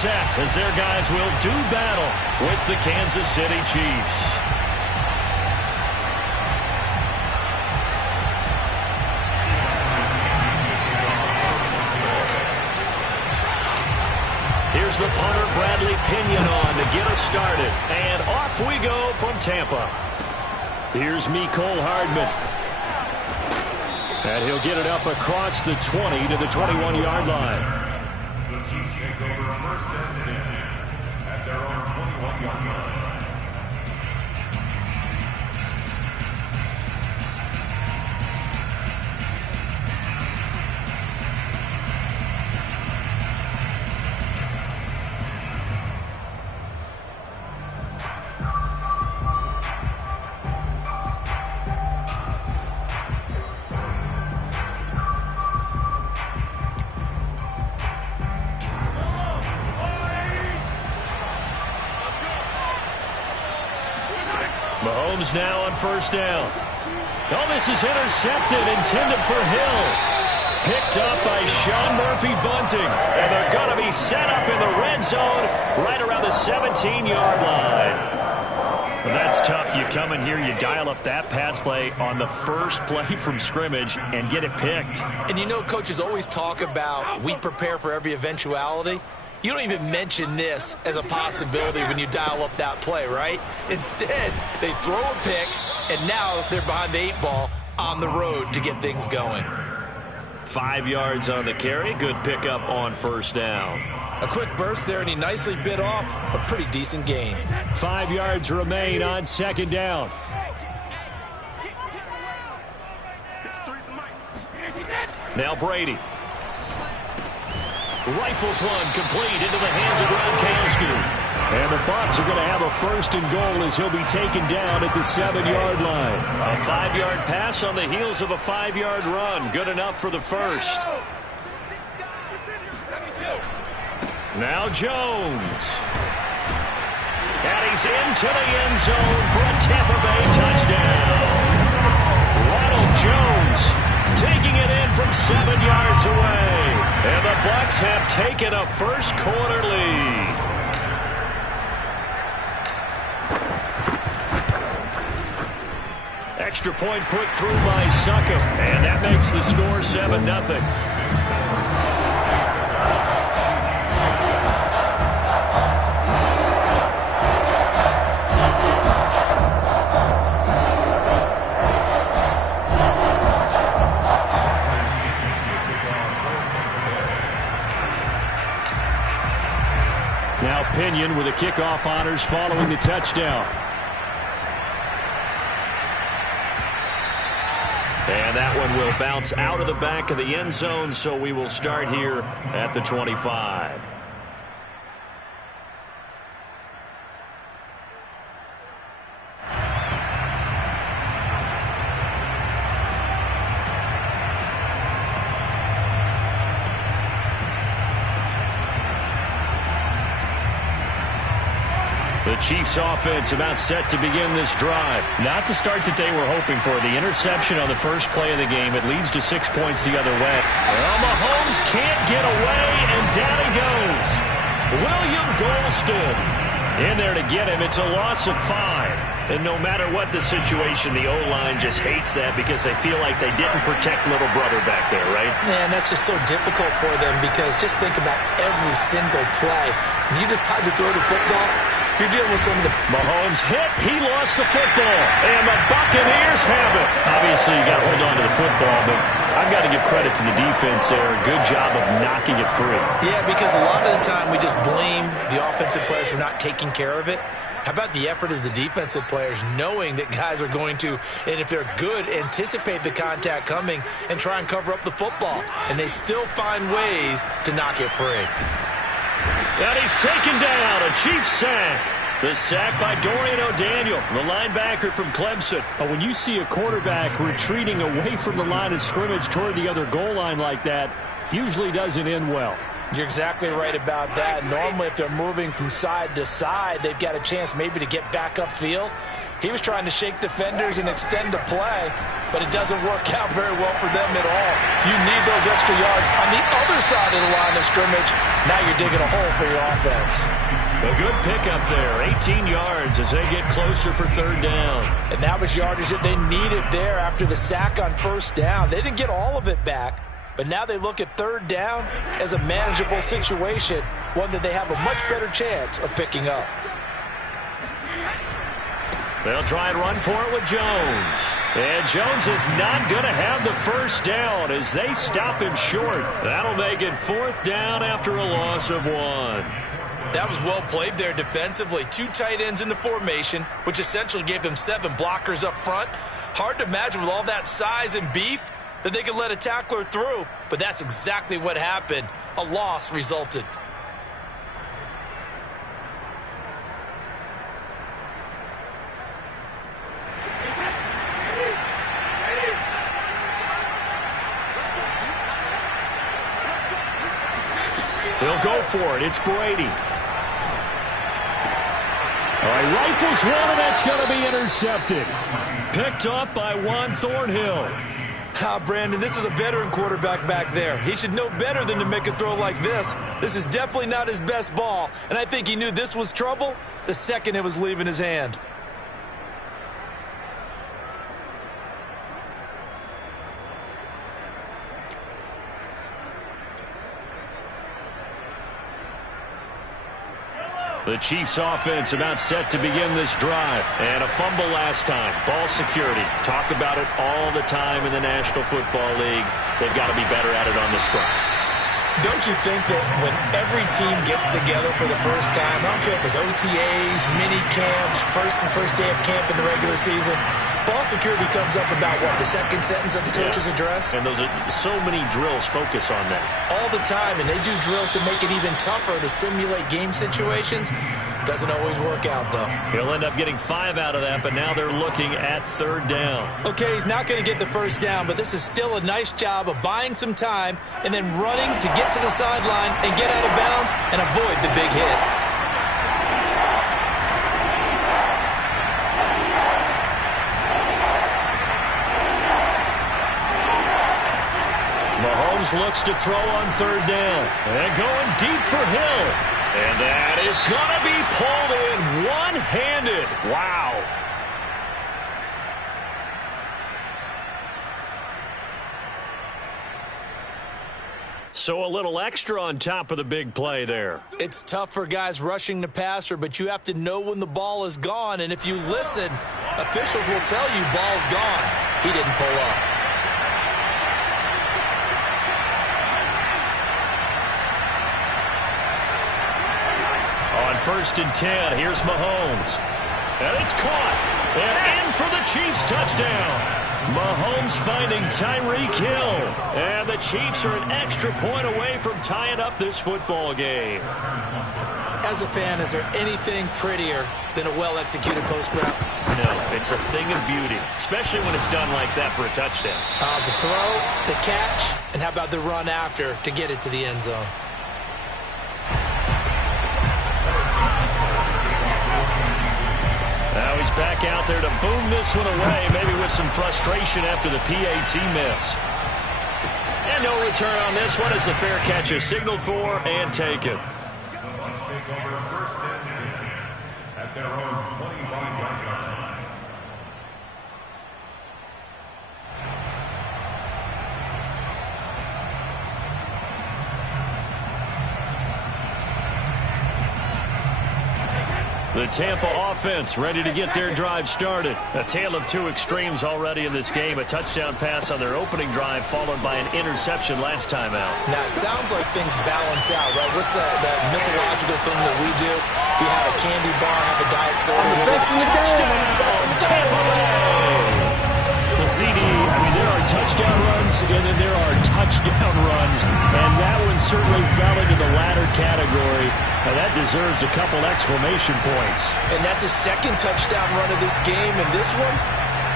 set as their guys will do battle with the Kansas City Chiefs. Here's the punter, Bradley Pinion, on to get us started. And off we go from Tampa. Here's Mecole Hardman. And he'll get it up across the 20 to the 21-yard line. The Chiefs take over first and 10 at their own 21-yard line. Mahomes now on first down. Oh, this is intercepted, intended for Hill. Picked up by Sean Murphy-Bunting. And they're going to be set up in the red zone right around the 17-yard line. Well, that's tough. You come in here, you dial up that pass play on the first play from scrimmage and get it picked. And you know, coaches always talk about we prepare for every eventuality. You don't even mention this as a possibility when you dial up that play, right? Instead, they throw a pick, and now they're behind the 8 ball on the road to get things going. 5 yards on the carry. Good pickup on first down. A quick burst there, and he nicely bit off a pretty decent gain. 5 yards remain on second down. Now Brady. Rifles one complete into the hands of Gronkowski. And the Bucs are going to have a first and goal as he'll be taken down at the 7-yard line. A 5-yard pass on the heels of a 5-yard run. Good enough for the first. Now Jones. And he's into the end zone for a Tampa Bay touchdown. Ronald Jones taking it in from 7 yards away. And the Bucs have taken a first quarter lead. Extra point put through by Succop. And that makes the score 7-0. Now Pinion with the kickoff honors following the touchdown. And that one will bounce out of the back of the end zone, so we will start here at the 25. The Chiefs offense about set to begin this drive. Not the start that they were hoping for. The interception on the first play of the game. It leads to 6 points the other way. Well, Mahomes can't get away, and down he goes. William Golston in there to get him. It's a loss of 5. And no matter what the situation, the O-line just hates that because they feel like they didn't protect little brother back there, right? Man, that's just so difficult for them because just think about every single play. When you decide to throw the football, you're dealing with some of the... Mahomes hit. He lost the football. And the Buccaneers have it. Obviously, you got to hold on to the football, but I've got to give credit to the defense there. Good job of knocking it free. Yeah, because a lot of the time we just blame the offensive players for not taking care of it. How about the effort of the defensive players knowing that guys are going to, and if they're good, anticipate the contact coming and try and cover up the football. And they still find ways to knock it free. And he's taken down. A Chiefs sack. The sack by Dorian O'Daniel, the linebacker from Clemson. But when you see a quarterback retreating away from the line of scrimmage toward the other goal line like that, usually doesn't end well. You're exactly right about that. Normally, if they're moving from side to side, they've got a chance maybe to get back upfield. He was trying to shake defenders and extend the play, but it doesn't work out very well for them at all. You need those extra yards on the other side of the line of scrimmage Now you're digging a hole for your offense. A good pickup there, 18 yards as they get closer for third down. And that was yardage that they needed there after the sack on first down. They didn't get all of it back, but now they look at third down as a manageable situation, one that they have a much better chance of picking up. They'll try and run for it with Jones. And Jones is not going to have the first down as they stop him short. That'll make it fourth down after a loss of 1. That was well played there defensively. 2 tight ends in the formation, which essentially gave them 7 blockers up front. Hard to imagine with all that size and beef that they could let a tackler through, but that's exactly what happened. A loss resulted. He'll go for it. It's Brady. All right, rifles one, and that's going to be intercepted. Picked up by Juan Thornhill. Brandon, this is a veteran quarterback back there. He should know better than to make a throw like this. This is definitely not his best ball, and I think he knew this was trouble the second it was leaving his hand. The Chiefs offense about set to begin this drive. And a fumble last time. Ball security. Talk about it all the time in the National Football League. They've got to be better at it on this drive. Don't you think that when every team gets together for the first time, I don't care if it's OTAs, mini camps, first day of camp in the regular season, ball security comes up about what, the second sentence of the coach's address? And those are so many drills focus on that. All the time, and they do drills to make it even tougher to simulate game situations. Doesn't always work out, though. He'll end up getting 5 out of that, but now they're looking at third down. Okay, he's not going to get the first down, but this is still a nice job of buying some time and then running to get to the sideline and get out of bounds and avoid the big hit. Mahomes looks to throw on third down. And going deep for Hill. And that is going to be pulled in one-handed. Wow. So a little extra on top of the big play there. It's tough for guys rushing the passer, but you have to know when the ball is gone. And if you listen, officials will tell you ball's gone. He didn't pull up. On 1st and 10, here's Mahomes. And it's caught. And in for the Chiefs touchdown. Mahomes finding Tyreek Hill. And the Chiefs are an extra point away from tying up this football game. As a fan, is there anything prettier than a well-executed post route? No, it's a thing of beauty, especially when it's done like that for a touchdown. The throw, the catch, and how about the run after to get it to the end zone? Now he's back out there to boom this one away, maybe with some frustration after the PAT miss. And no return on this one as the fair catch is signaled for and taken. Let's take over 1st and 10 at their own 25-yard line. The Tampa offense ready to get their drive started. A tale of 2 extremes already in this game. A touchdown pass on their opening drive followed by an interception last time out. Now, it sounds like things balance out, right? What's that mythological thing that we do? If you have a candy bar, have a diet soda. Touchdown, Tampa Bay! Well, CD, I mean, there are touchdown runs and then there are touchdown runs. And that one certainly fell into the latter category. Now that deserves a couple exclamation points. And that's a second touchdown run of this game, and this one,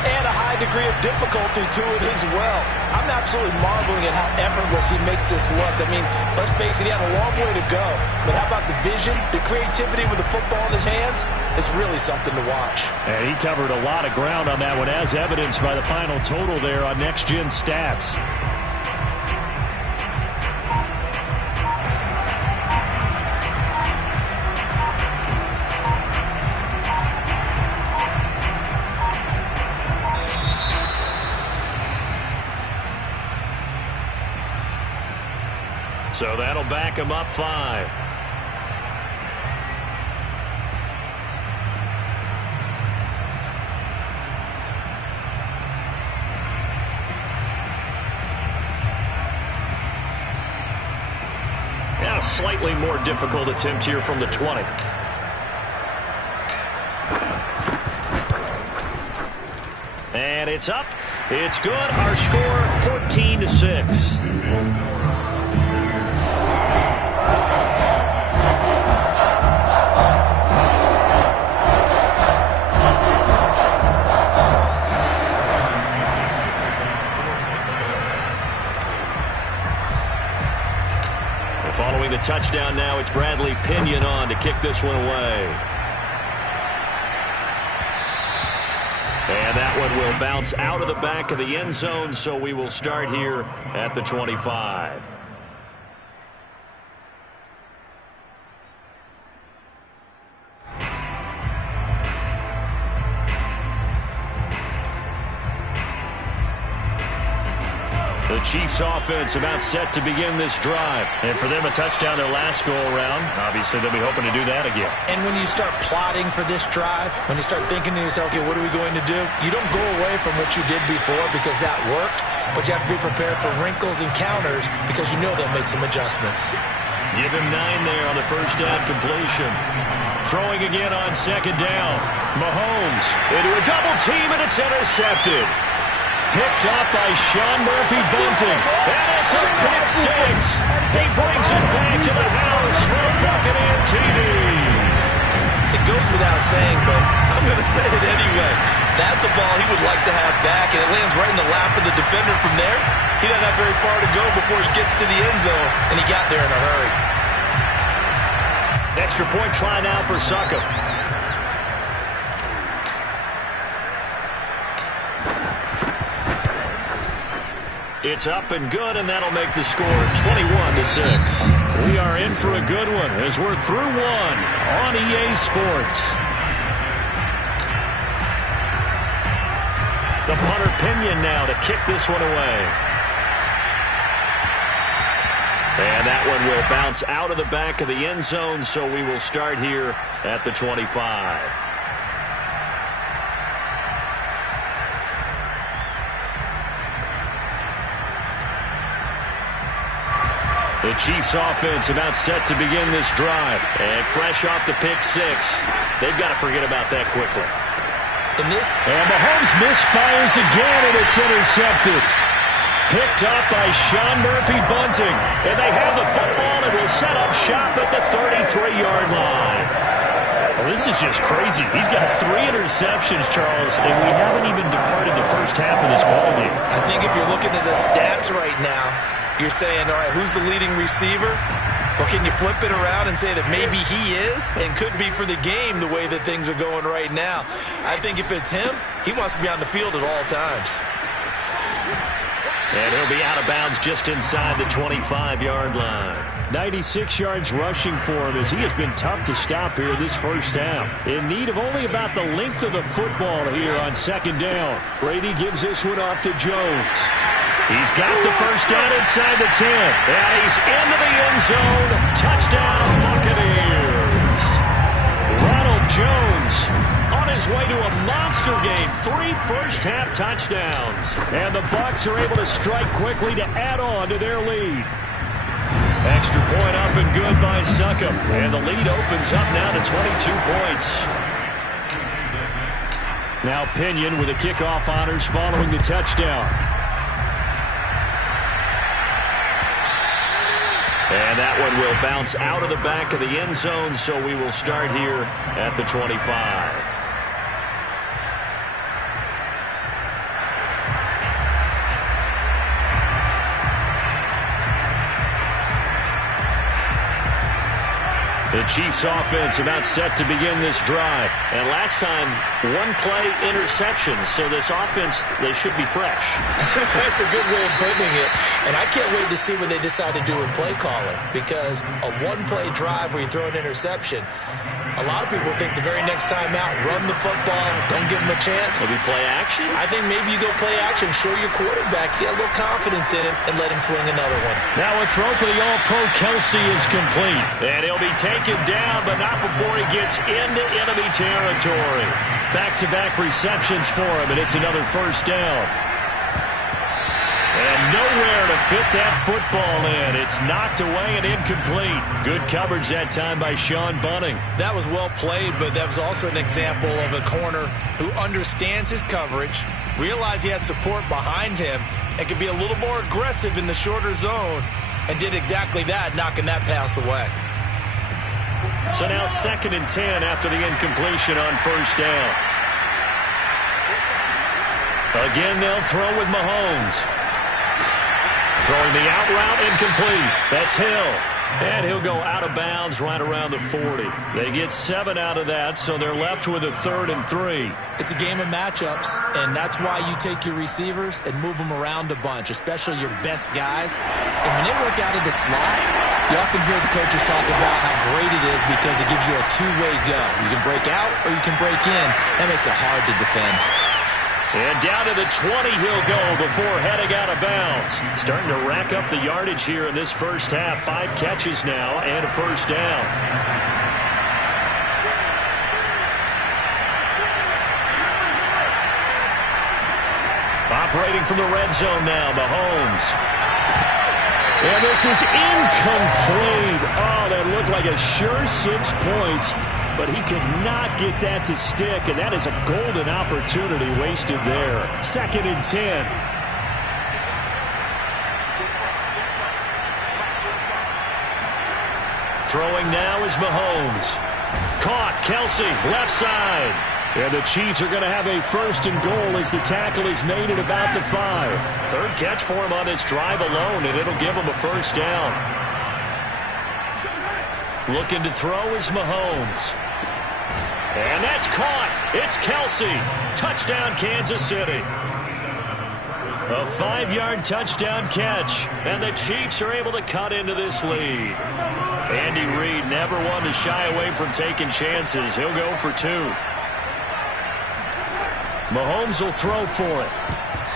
and a high degree of difficulty to it as well. I'm absolutely marveling at how effortless he makes this look. I mean, let's face it, he had a long way to go. But how about the vision, the creativity with the football in his hands? It's really something to watch. And he covered a lot of ground on that one, as evidenced by the final total there on Next Gen Stats. That'll back him up 5. Yeah, slightly more difficult attempt here from the 20. And it's up. It's good. Our score, 14-6. Following the touchdown now, it's Bradley Pinion on to kick this one away. And that one will bounce out of the back of the end zone, so we will start here at the 25. The Chiefs offense about set to begin this drive. And for them, a touchdown their last go-around. Obviously, they'll be hoping to do that again. And when you start plotting for this drive, when you start thinking to yourself, okay, what are we going to do? You don't go away from what you did before because that worked, but you have to be prepared for wrinkles and counters because you know they'll make some adjustments. Give him 9 there on the first down completion. Throwing again on second down. Mahomes into a double team, and it's intercepted. Picked up by Sean Murphy-Bunting. And it's a pick 6. He brings it back to the house for a Buccaneer TD. It goes without saying, but I'm going to say it anyway. That's a ball he would like to have back, and it lands right in the lap of the defender from there. He doesn't have very far to go before he gets to the end zone, and he got there in a hurry. Extra point try now for Succop. It's up and good, and that'll make the score 21-6. We are in for a good one as we're through one on EA Sports. The punter Pinion now to kick this one away. And that one will bounce out of the back of the end zone, so we will start here at the 25. The Chiefs offense about set to begin this drive. And fresh off the pick 6, they've got to forget about that quickly. And Mahomes misfires again, and it's intercepted. Picked up by Sean Murphy-Bunting. And they have the football and will set up shop at the 33-yard line. Well, this is just crazy. He's got 3 interceptions, Charles, and we haven't even departed the first half of this ballgame. I think if you're looking at the stats right now, you're saying, all right, who's the leading receiver? Well, can you flip it around and say that maybe he is and could be for the game the way that things are going right now? I think if it's him, he wants to be on the field at all times. And he'll be out of bounds just inside the 25-yard line. 96 yards rushing for him as he has been tough to stop here this first half. In need of only about the length of the football here on second down. Brady gives this one off to Jones. He's got the first down inside the 10. And he's into the end zone. Touchdown, Buccaneers. Ronald Jones on his way to a monster game. 3 first-half touchdowns. And the Bucs are able to strike quickly to add on to their lead. Extra point up and good by Succop. And the lead opens up now to 22 points. Now Pinion with the kickoff honors following the touchdown. And that one will bounce out of the back of the end zone, so we will start here at the 25. The Chiefs offense about set to begin this drive. And last time, one play interception. So this offense, they should be fresh. That's a good way of putting it. And I can't wait to see what they decide to do with play calling. Because a one-play drive where you throw an interception, a lot of people think the very next time out, run the football, don't give them a chance. Maybe play action? I think maybe you go play action, show your quarterback, get a little confidence in him, and let him fling another one. Now a throw for the All-Pro Kelsey is complete. And he'll be taken down, but not before he gets into enemy territory. Back-to-back receptions for him, and it's another first down. And nowhere to fit that football in. It's knocked away and incomplete. Good coverage that time by Sean Bunting. That was well played, but that was also an example of a corner who understands his coverage, realized he had support behind him, and could be a little more aggressive in the shorter zone, and did exactly that, knocking that pass away. So now 2nd and 10 after the incompletion on first down. Again, they'll throw with Mahomes. Throwing the out route, incomplete. That's Hill. And he'll go out of bounds right around the 40. They get 7 out of that, so they're left with a 3rd and 3. It's a game of matchups, and that's why you take your receivers and move them around a bunch, especially your best guys. And when they work out of the slot, you often hear the coaches talk about how great it is because it gives you a two-way go. You can break out or you can break in. That makes it hard to defend. And down to the 20 he'll go before heading out of bounds. Starting to rack up the yardage here in this first half. 5 catches now and a first down. Operating from the red zone now, Mahomes. And this is incomplete. Oh, that looked like a sure 6 points. But he could not get that to stick, and that is a golden opportunity wasted there. 2nd and 10. Throwing now is Mahomes. Caught, Kelsey, left side. And the Chiefs are going to have a 1st and goal as the tackle is made at about the 5. 3rd catch for him on this drive alone, and it'll give him a first down. Looking to throw is Mahomes. And that's caught. It's Kelsey. Touchdown, Kansas City. A 5-yard touchdown catch. And the Chiefs are able to cut into this lead. Andy Reid never one to shy away from taking chances. He'll go for 2. Mahomes will throw for it.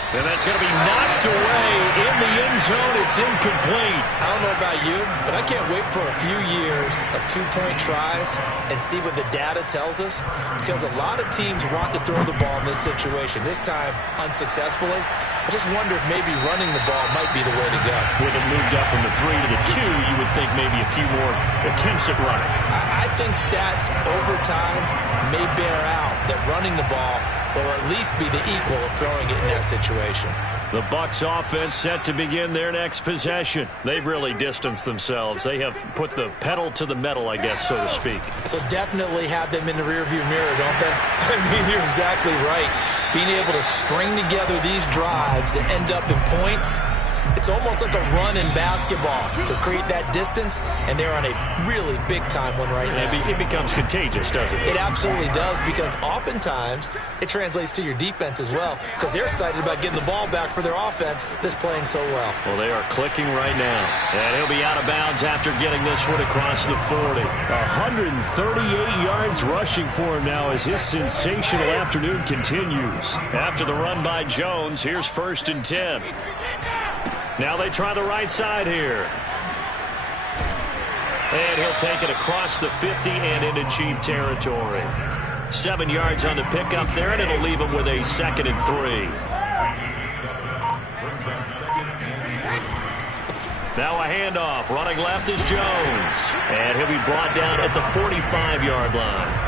And that's going to be knocked away in the end zone. It's incomplete. I don't know about you, but I can't wait for a few years of 2-point tries and see what the data tells us. Because a lot of teams want to throw the ball in this situation. This time, unsuccessfully. I just wonder if maybe running the ball might be the way to go. With it moved up from the 3 to the 2, you would think maybe a few more attempts at running. I think stats over time may bear out that running the ball will at least be the equal of throwing it in that situation. The Bucs offense set to begin their next possession. They've really distanced themselves. They have put the pedal to the metal, I guess, so to speak. So definitely have them in the rearview mirror, don't they? I mean, you're exactly right. Being able to string together these drives that end up in points, it's almost like a run in basketball to create that distance, and they're on a really big-time one right now. It becomes contagious, doesn't it? It absolutely does, because oftentimes it translates to your defense as well, because they're excited about getting the ball back for their offense that's playing so well. Well, they are clicking right now. And he'll be out of bounds after getting this one across the 40. 138 yards rushing for him now as his sensational afternoon continues. After the run by Jones, here's 1st and 10. Now they try the right side here. And he'll take it across the 50 and into Chief territory. 7 yards on the pickup there, and it'll leave him with a 2nd and 3. Now a handoff. Running left is Jones. And he'll be brought down at the 45-yard line.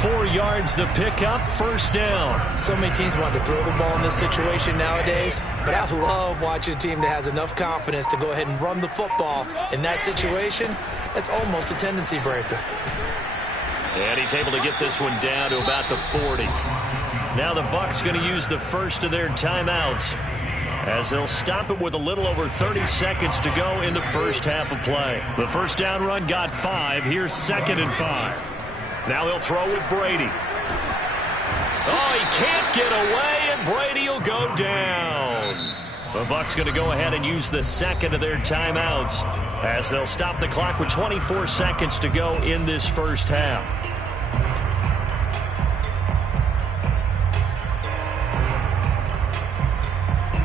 4 yards the pickup, 1st down. So many teams want to throw the ball in this situation nowadays, but I love watching a team that has enough confidence to go ahead and run the football in that situation. That's almost a tendency breaker. And he's able to get this one down to about the 40. Now the Bucs going to use the first of their timeouts. as they'll stop it with a little over 30 seconds to go in the first half of play. The first down run got 5. Here's 2nd and 5. Now they'll throw with Brady. Oh, he can't get away, and Brady will go down. The Bucs going to go ahead and use the second of their timeouts as they'll stop the clock with 24 seconds to go in this first half.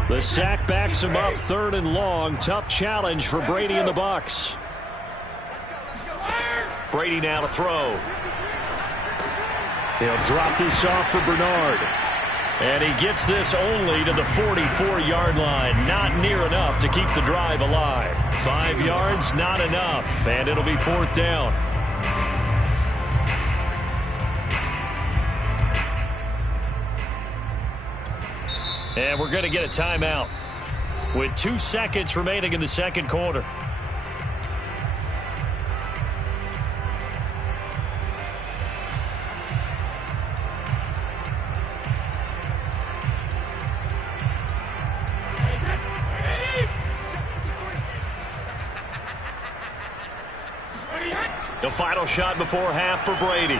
The sack backs him up, 3rd and long. Tough challenge for Brady and the Bucs. Brady now to throw. They'll drop this off for Bernard. And he gets this only to the 44-yard line. Not near enough to keep the drive alive. 5 yards, not enough. And it'll be 4th down. And we're going to get a timeout with 2 seconds remaining in the second quarter. The final shot before half for Brady.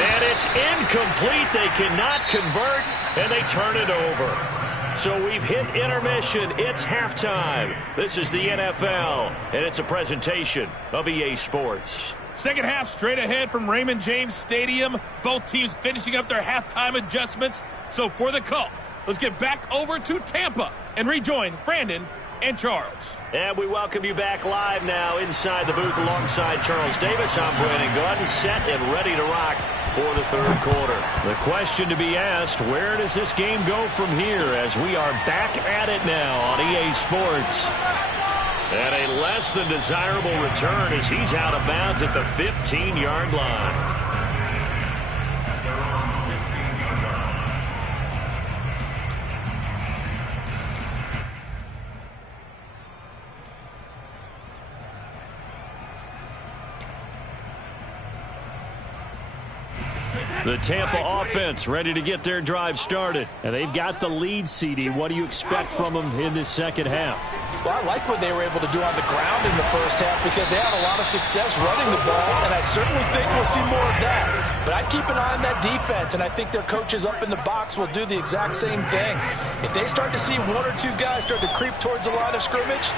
And it's incomplete. They cannot convert, and they turn it over. So we've hit intermission. It's halftime. This is the NFL, and it's a presentation of EA Sports. Second half straight ahead from Raymond James Stadium. Both teams finishing up their halftime adjustments. So for the call, let's get back over to Tampa and rejoin Brandon and Charles. And we welcome you back live now inside the booth alongside Charles Davis. I'm Brandon Gordon, set and ready to rock for the third quarter. The question to be asked, where does this game go from here as we are back at it now on EA Sports? And a less than desirable return as he's out of bounds at the 15-yard line. The Tampa offense ready to get their drive started. And they've got the lead, CD. What do you expect from them in this second half? Well, I like what they were able to do on the ground in the first half because they had a lot of success running the ball, and I certainly think we'll see more of that. But I'd keep an eye on that defense, and I think their coaches up in the box will do the exact same thing. If they start to see 1 or 2 guys start to creep towards the line of scrimmage,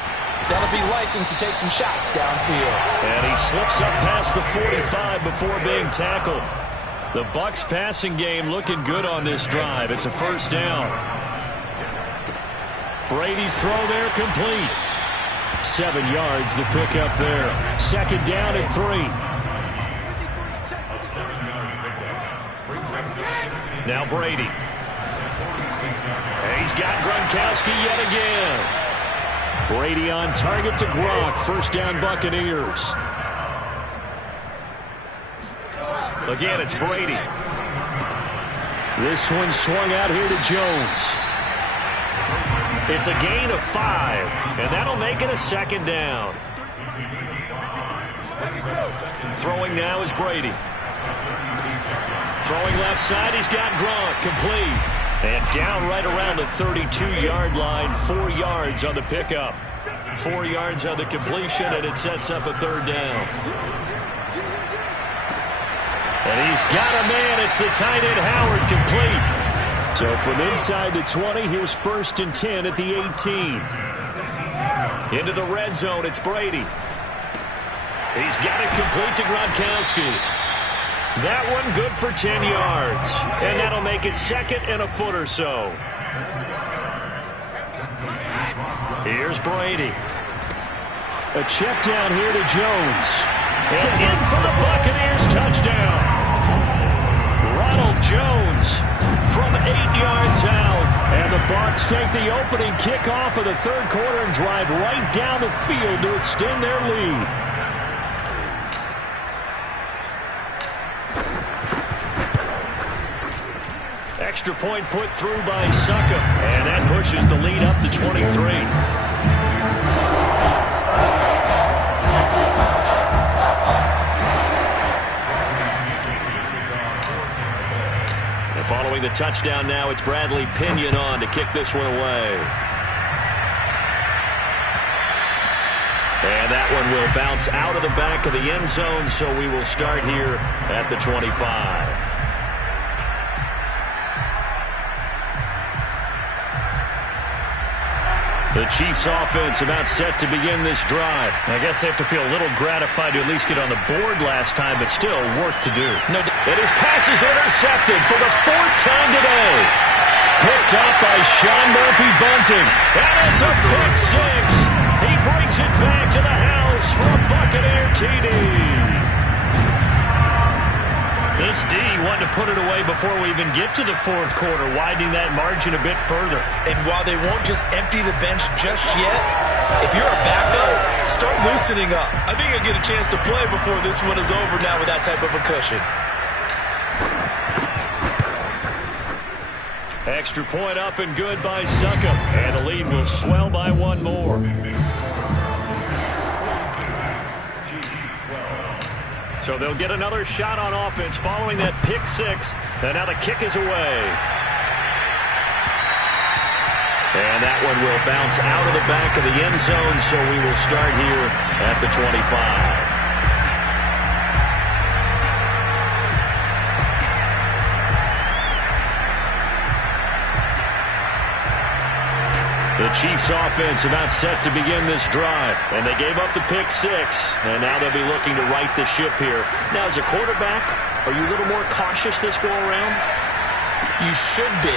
that'll be licensed to take some shots downfield. And he slips up past the 45 before being tackled. The Bucs passing game looking good on this drive. It's a first down. Brady's throw there complete. 7 yards the pickup there. Second down at 3. Now Brady. He's got Gronkowski yet again. Brady on target to Gronk. First down Buccaneers. Again, it's Brady. This one swung out here to Jones. It's a gain of 5, and that'll make it a second down. Throwing now is Brady. Throwing left side, he's got Gronk, complete. And down right around the 32-yard line, 4 yards on the pickup. 4 yards on the completion, and it sets up a third down. And he's got a man. It's the tight end Howard, complete. So from inside the 20, here's 1st and 10 at the 18. Into the red zone, it's Brady. He's got it complete to Gronkowski. That one good for 10 yards. And that'll make it 2nd and a foot or so. Here's Brady. A check down here to Jones. And in for the Buccaneers touchdown. Ronald Jones from 8 yards out. And the Bucs take the opening kickoff of the third quarter and drive right down the field to extend their lead. Extra point put through by Succop. And that pushes the lead up to 23. Following the touchdown now, it's Bradley Pinion on to kick this one away. And that one will bounce out of the back of the end zone, so we will start here at the 25. The Chiefs offense about set to begin this drive. I guess they have to feel a little gratified to at least get on the board last time, but still work to do. And his pass is intercepted for the 4th time today. Picked up by Sean Murphy-Bunting. And it's a pick six. He brings it back to the house for a Buccaneer TD. This D wanted to put it away before we even get to the 4th quarter, widening that margin a bit further. And while they won't just empty the bench just yet, if you're a backup, start loosening up. I think you'll get a chance to play before this one is over now with that type of a cushion. Extra point up and good by Succop. And the lead will swell by one more. So they'll get another shot on offense following that pick six. And now the kick is away. And that one will bounce out of the back of the end zone, so we will start here at the 25. The Chiefs offense about set to begin this drive. And they gave up the pick six. And now they'll be looking to right the ship here. Now, as a quarterback, are you a little more cautious this go around? You should be,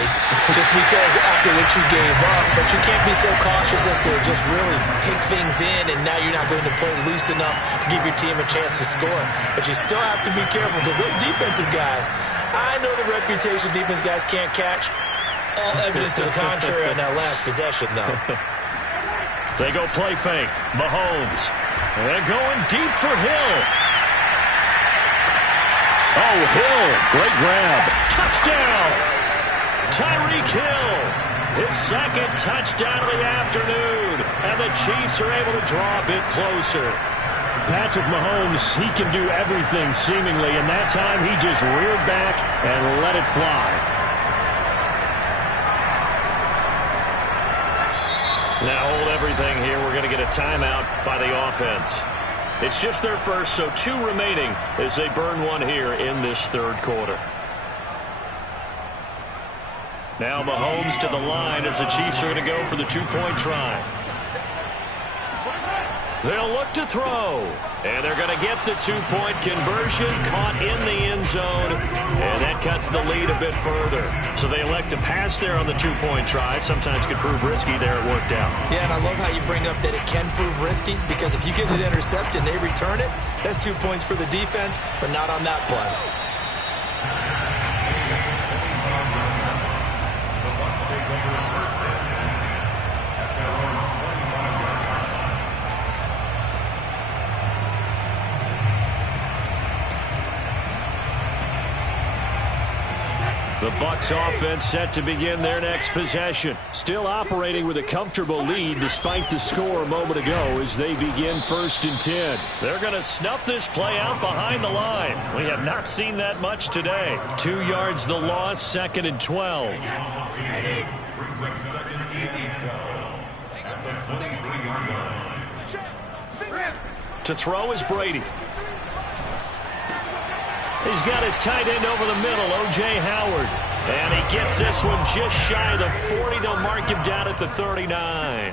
just because after what you gave up. But you can't be so cautious as to just really take things in, and now you're not going to play loose enough to give your team a chance to score. But you still have to be careful, because those defensive guys, I know the reputation defense guys can't catch. All evidence to the contrary on that last possession, though. They go play fake. Mahomes. They're going deep for Hill. Oh, Hill. Great grab. Touchdown. Tyreek Hill. His 2nd touchdown of the afternoon. And the Chiefs are able to draw a bit closer. Patrick Mahomes, he can do everything seemingly. And that time he just reared back and let it fly. Now hold everything here. We're going to get a timeout by the offense. It's just their first, so 2 remaining as they burn one here in this 3rd quarter. Now Mahomes to the line as the Chiefs are going to go for the 2-point try. They'll look to throw. And they're going to get the 2-point conversion, caught in the end zone, and that cuts the lead a bit further. So they elect to pass there on the 2-point try. Sometimes could prove risky. There it worked out. Yeah, and I love how you bring up that it can prove risky, because if you get it intercepted and they return it, that's 2 points for the defense, but not on that play. The Bucs take over first and 10 at their own 25-yard line. The Bucs offense set to begin their next possession. Still operating with a comfortable lead despite the score a moment ago as they begin 1st and 10. They're going to snuff this play out behind the line. We have not seen that much today. 2 yards the loss, 2nd and 12. Brings up 2nd and 12 at the 23-yard line. To throw is Brady. He's got his tight end over the middle, O.J. Howard. And he gets this one just shy of the 40. They'll mark him down at the 39.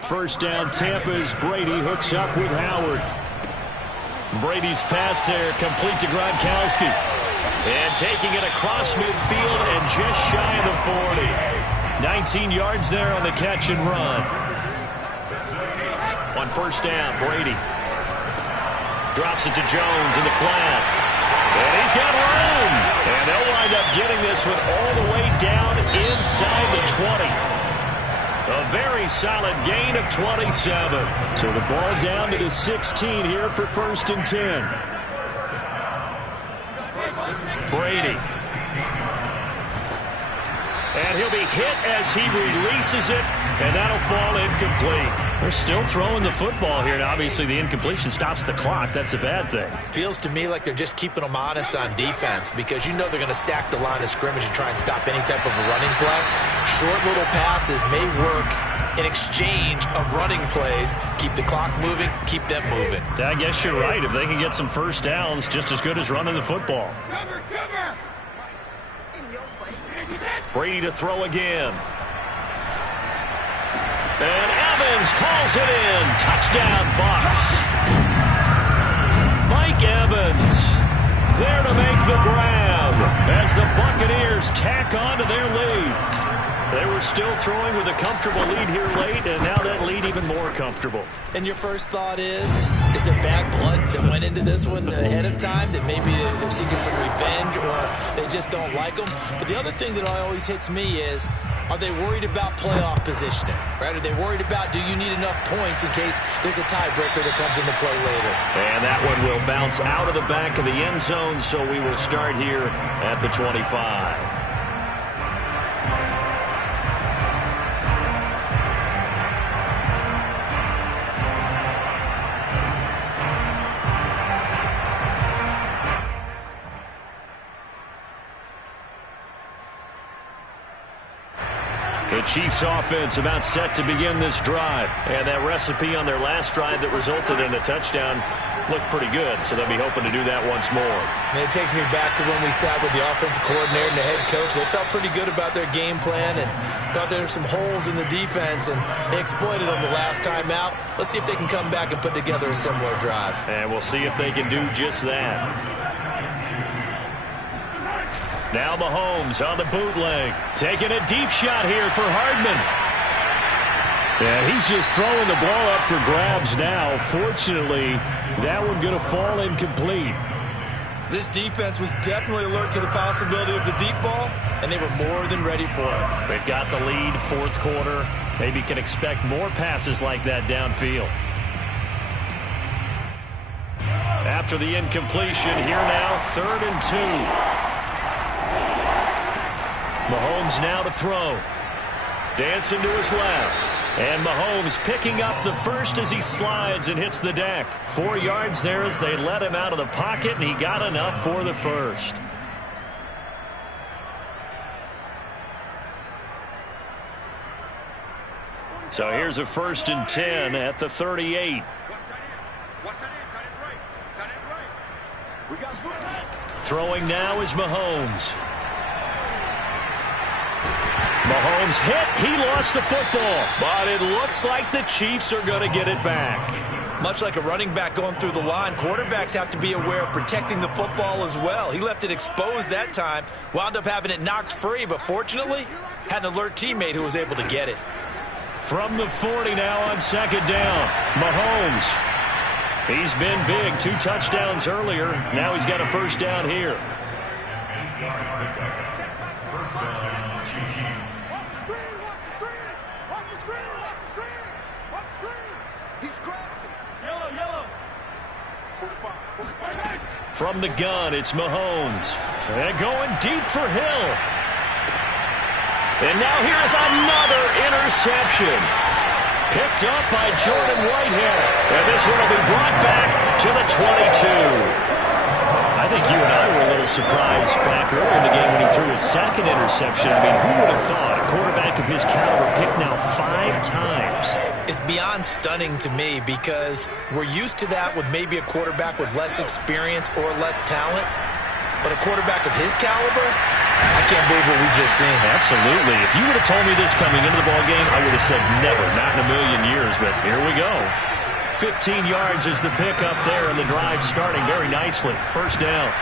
First down, Tampa as Brady hooks up with Howard. Brady's pass there, complete to Gronkowski. And taking it across midfield and just shy of the 40. 19 yards there on the catch and run. On first down, Brady drops it to Jones in the flat. And he's got room. And they'll wind up getting this one all the way down inside the 20. A very solid gain of 27. So the ball down to the 16 here for 1st and 10. Brady. And he'll be hit as he releases it. And that'll fall incomplete. They're still throwing the football here, and obviously the incompletion stops the clock. That's a bad thing. Feels to me like they're just keeping them honest on defense because you know they're going to stack the line of scrimmage and try and stop any type of a running play. Short little passes may work in exchange of running plays. Keep the clock moving, keep them moving. I guess you're right. If they can get some first downs, just as good as running the football. Cover. Brady to throw again. And Evans calls it in. Touchdown, Bucs. Mike Evans there to make the grab as the Buccaneers tack on to their lead. They were still throwing with a comfortable lead here late, and now that lead even more comfortable. And your first thought is there bad blood that went into this one ahead of time, that maybe they're seeking some revenge or they just don't like them? But the other thing that always hits me is, are they worried about playoff positioning? Right? Are they worried about, do you need enough points in case there's a tiebreaker that comes into play later? And that one will bounce out of the back of the end zone, so we will start here at the 25. The Chiefs offense about set to begin this drive. And that recipe on their last drive that resulted in a touchdown looked pretty good, so they'll be hoping to do that once more. And it takes me back to when we sat with the offensive coordinator and the head coach. They felt pretty good about their game plan and thought there were some holes in the defense, and they exploited them the last time out. Let's see if they can come back and put together a similar drive. And we'll see if they can do just that. Now Mahomes on the bootleg. Taking a deep shot here for Hardman. Yeah, he's just throwing the ball up for grabs now. Fortunately, that one going to fall incomplete. This defense was definitely alert to the possibility of the deep ball, and they were more than ready for it. They've got the lead, fourth quarter. Maybe can expect more passes like that downfield. After the incompletion, here now, 3rd and 2. Mahomes now to throw. Dancing to his left. And Mahomes picking up the first as he slides and hits the deck. 4 yards there as they let him out of the pocket, and he got enough for the first. So here's a 1st and 10 at the 38. Throwing now is Mahomes. Mahomes hit. He lost the football. But it looks like the Chiefs are going to get it back. Much like a running back going through the line, quarterbacks have to be aware of protecting the football as well. He left it exposed that time, wound up having it knocked free, but fortunately had an alert teammate who was able to get it. From the 40 now on 2nd down, Mahomes. He's been big, 2 touchdowns earlier. Now he's got a 1st down here. First down, Chiefs. From the gun, it's Mahomes. And going deep for Hill. And now here's another interception. Picked up by Jordan Whitehead. And this one will be brought back to the 22. I think you and I were a little surprised back earlier in the game when he threw his 2nd interception. I mean, who would have thought a quarterback of his caliber picked now 5 times? It's beyond stunning to me because we're used to that with maybe a quarterback with less experience or less talent. But a quarterback of his caliber, I can't believe what we've just seen. Absolutely. If you would have told me this coming into the ballgame, I would have said never, not in a million years. But here we go. 15 yards is the pickup there, and the drive starting very nicely. 1st down.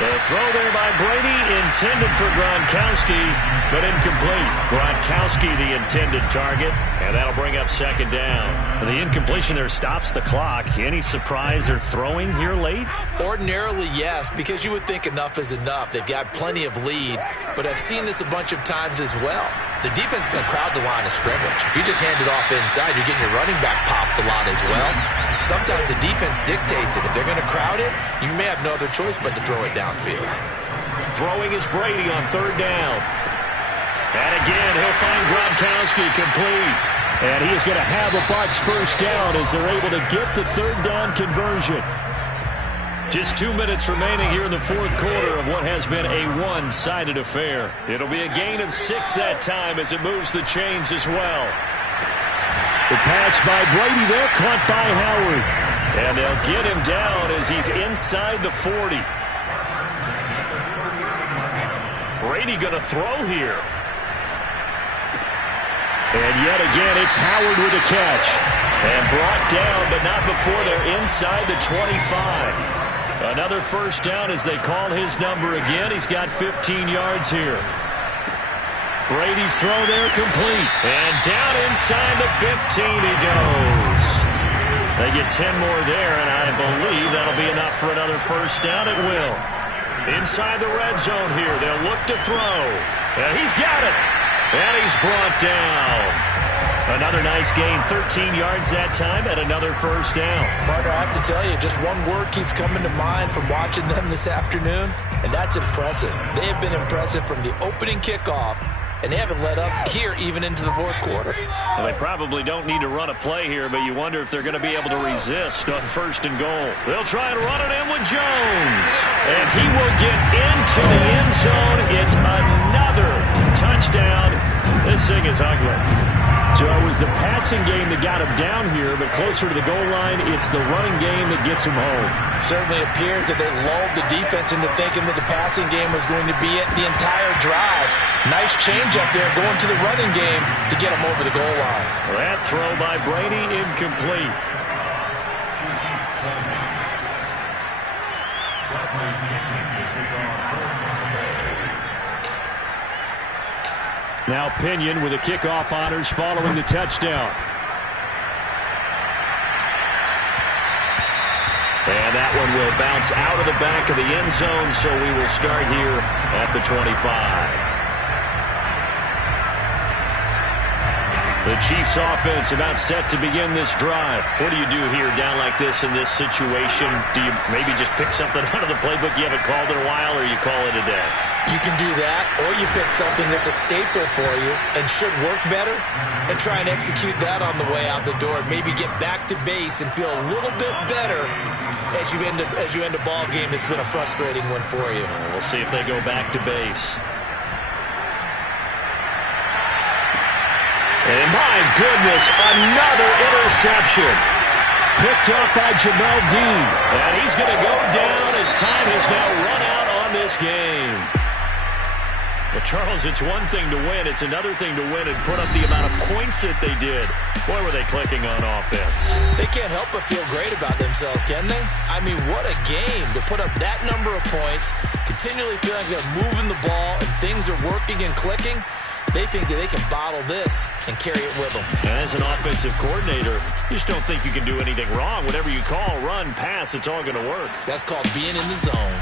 The throw there by Brady, intended for Gronkowski, but incomplete. Gronkowski, the intended target, and that'll bring up 2nd down. The incompletion there stops the clock. Any surprise they're throwing here late? Ordinarily, yes, because you would think enough is enough. They've got plenty of lead, but I've seen this a bunch of times as well. The defense is going to crowd the line of scrimmage. If you just hand it off inside, you're getting your running back popped a lot as well. Sometimes the defense dictates it. If they're going to crowd it, you may have no other choice but to throw it downfield. Throwing is Brady on 3rd down. And again, he'll find Gronkowski complete. And he is going to have a Bucs first down as they're able to get the third down conversion. Just 2 minutes remaining here in the fourth quarter of what has been a one-sided affair. It'll be a gain of 6 that time as it moves the chains as well. The pass by Brady there, caught by Howard. And they'll get him down as he's inside the 40. Brady going to throw here. And yet again, it's Howard with a catch. And brought down, but not before they're inside the 25. Another first down as they call his number again. He's got 15 yards here. Brady's throw there complete. And down inside the 15 he goes. They get 10 more there, and I believe that'll be enough for another first down. It will. Inside the red zone here, they'll look to throw. And he's got it. And he's brought down. Another nice gain, 13 yards that time, and another first down. Partner, I have to tell you, just one word keeps coming to mind from watching them this afternoon, and that's impressive. They have been impressive from the opening kickoff, and they haven't let up here even into the fourth quarter. Well, they probably don't need to run a play here, but you wonder if they're going to be able to resist on first and goal. They'll try and run it in with Jones. And he will get into the end zone. It's another touchdown. This thing is ugly. So it was the passing game that got him down here, but closer to the goal line, it's the running game that gets him home. Certainly appears that they lulled the defense into thinking that the passing game was going to be it the entire drive. Nice change up there going to the running game to get him over the goal line. That throw by Brady incomplete. Now Pinion with the kickoff honors following the touchdown. And that one will bounce out of the back of the end zone, so we will start here at the 25. The Chiefs offense about set to begin this drive. What do you do here down like this in this situation? Do you maybe just pick something out of the playbook you haven't called in a while, or you call it a day? You can do that, or you pick something that's a staple for you and should work better and try and execute that on the way out the door. Maybe get back to base and feel a little bit better as you end a ball game that's been a frustrating one for you. We'll see if they go back to base. And my goodness, another interception. Picked up by Jamel Dean. And he's going to go down as time has now run out on this game. Well, Charles, it's one thing to win. It's another thing to win and put up the amount of points that they did. Boy, were they clicking on offense. They can't help but feel great about themselves, can they? I mean, what a game to put up that number of points, continually feeling like they're moving the ball and things are working and clicking. They think that they can bottle this and carry it with them. And as an offensive coordinator, you just don't think you can do anything wrong. Whatever you call, run, pass, it's all going to work. That's called being in the zone.